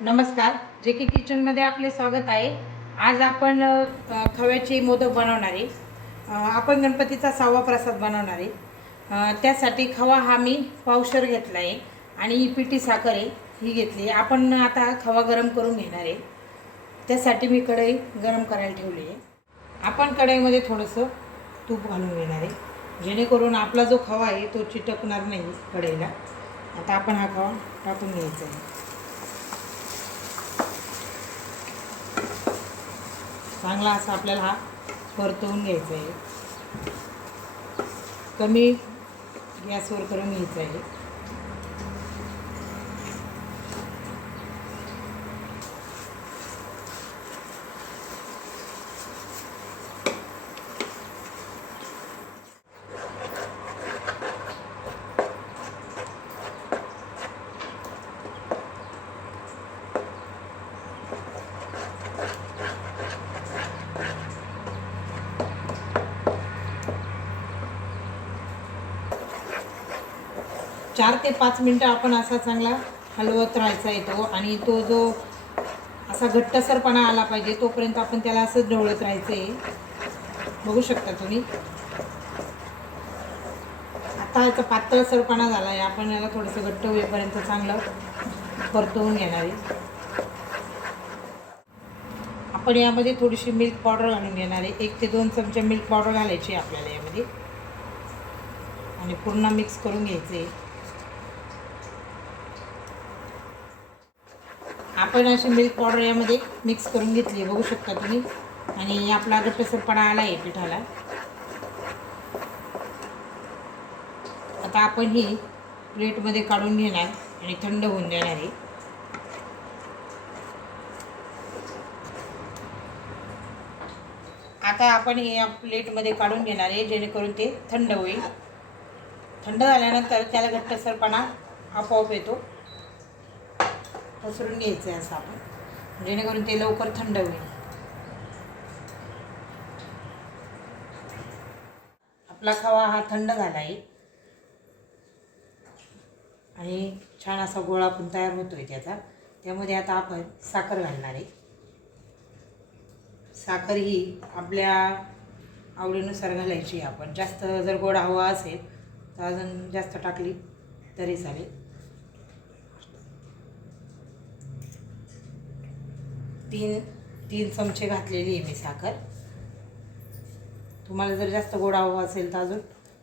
नमस्कार, जे की किचनमध्ये आपले स्वागत आहे। आज आपण खव्याचे मोदक बनवणार आहे। आपण गणपतीचा 6वा प्रसाद बनवणार आहे। त्यासाठी खवा हा मी पावशर घेतला आहे आणि पिठी साखर आहे ही घेतली। आपण आता खवा गरम करून घेणार आहे। त्यासाठी मी कढई गरम करायला ठेवली आहे। आपण कढईमध्ये थोडंसं तूप घालून घेणार आहे, जेणेकरून आपला जो खवा आहे तो चिटकणार नाही कढईला। आता आपण हा खवा टाकून घ्यायचा आहे। चांगला असा आपल्याला हा परतवून घ्यायचा आहे। कमी गॅसवर करून घ्यायचा आहे। 4 ते 5 मिनटं आपण असा चांगला हलवत राहायचा येतो आणि तो जो असा घट्टसरपणा आला पाहिजे तोपर्यंत आपण त्याला असं ढवळत राहायचं आहे। बघू शकता तुम्ही। आता याचा पातळसरपणा झाला आहे, आपण याला थोडंसं घट्ट होईपर्यंत चांगलं परतवून घेणार आहे। आपण यामध्ये थोडीशी मिल्क पावडर घालून घेणार आहे। 1 ते 2 चमचे मिल्क पावडर घालायची आपल्याला यामध्ये आणि पूर्ण मिक्स करून घ्यायचे। आपण अशी मिल्क पावडर यामध्ये मिक्स करून घेतली आहे, बघू शकता तुम्ही। आणि आपला घट्टसरपणा आला आहे पिठाला। आता आपण ही प्लेटमध्ये काढून घेणार आणि थंड होऊन देणार आहे। आता आपण हे प्लेटमध्ये काढून घेणार आहे, जेणेकरून ते थंड होईल। थंड झाल्यानंतर त्याला घट्टसरपणा आपोआप येतो। पसरून घ्यायचं आहे असं आपण, जेणेकरून ते लवकर थंड होईल। आपला खवा हा थंड झाला आहे आणि छान असा गोळा पण तयार होतोय त्याचा। त्यामध्ये आता आपण साखर घालणार आहे। साखर ही आपल्या आवडीनुसार घालायची। आपण जास्त जर गोड हवा असेल तर अजून जास्त टाकली तरी चालेल। 3 चमचे घातलेली आहे मी साखर। तुम्हाला जर जास्त गोड हवा असेल तर अजून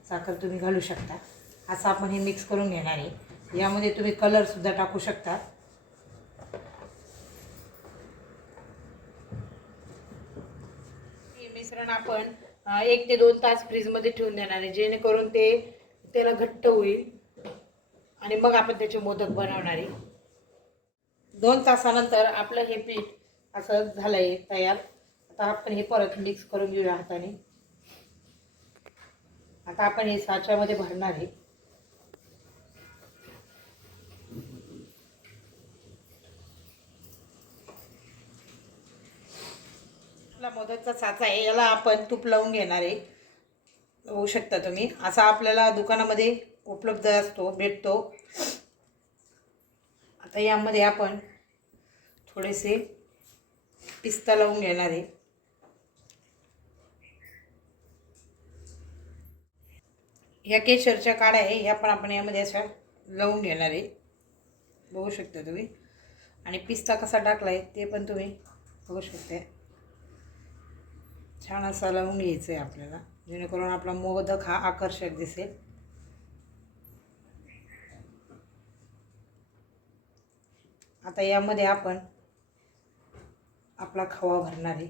साखर तुम्ही घालू शकता। असं आपण हे मिक्स करून घेणार आहे। यामध्ये तुम्ही कलरसुद्धा टाकू शकता। हे मिश्रण आपण 1 ते 2 तास फ्रीजमध्ये ठेवून देणार आहे, जेणेकरून ते त्याला घट्ट होईल आणि मग आपण त्याचे मोदक बनवणार आहे। 2 तासानंतर आपलं हे पीठ असं झालं आहे तयार। आता आपण हे परत मिक्स करून घेऊया हाताने। आता आपण हे साच्यामध्ये भरणार आहे। आपला मोदकचा साचा आहे, याला आपण तूप लावून घेणार आहे। होऊ शकता तुम्ही असा आपल्याला दुकानामध्ये उपलब्ध असतो, भेटतो। आता यामध्ये आपण थोडेसे पिस्ता लावून घेणार आहे। या केशरच्या काड्या आहे, ह्या पण आपण यामध्ये अशा लावून घेणार आहे, बघू शकता तुम्ही। आणि पिस्ता कसा टाकलाय ते पण तुम्ही बघू शकता। छान असा लावून घ्यायचं आहे आपल्याला, जेणेकरून आपला मोदक हा आकर्षक दिसेल। आता यामध्ये आपण आपला खवा भरणार आहे।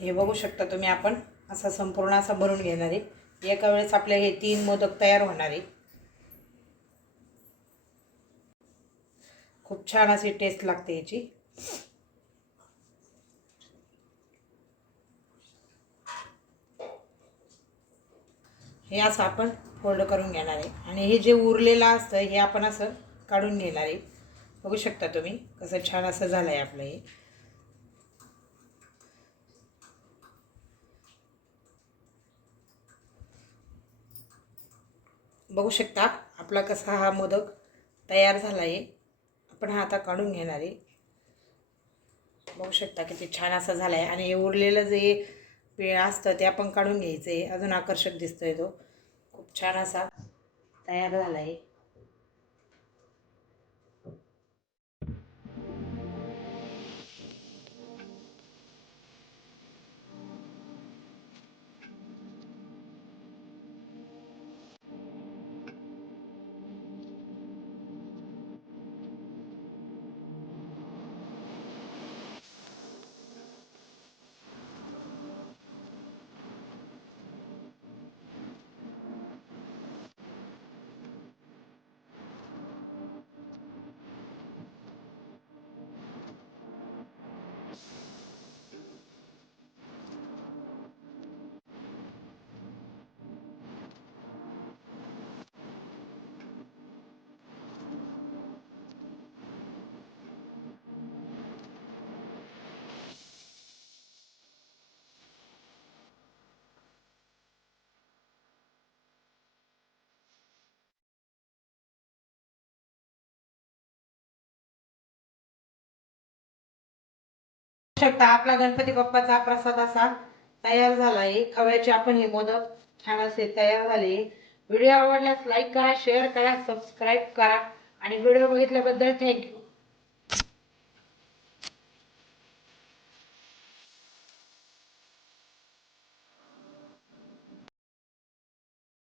हे बघू शकता तुम्ही, आपण असा संपूर्ण असा भरून घेणार आहे। एका वेळेस आपले हे 3 मोदक तयार होणार आहे। खूप छान अशी टेस्ट लागते याची। हे असं आपण फोल्ड करून घेणार आहे आणि हे जे उरलेलं असतं हे आपण असं काढून घेणार आहे. बघू शकता तुम्ही कसं छान असं झालं आहे आपलं हे. बघू शकता आपला कसा हा मोदक तयार झाला आहे. आपण हा आता काढून घेणार आहे. बघू शकता किती छान असा झाला आहे आणि हे उरलेलं जे पीळ असतं ते आपण काढून घ्यायचं आहे. अजून आकर्षक दिसतोय तो. खूप छान असा तयार झाला आहे. शकता आपला गणपती बाप्पाचा प्रसाद असा तयार झाला आहे. खव्याचे आपण हे मोदक छान असे तयार झाले. व्हिडिओ आवडल्यास लाईक करा, शेअर करा, सबस्क्राईब करा आणि व्हिडिओ बघितल्याबद्दल थँक्यू.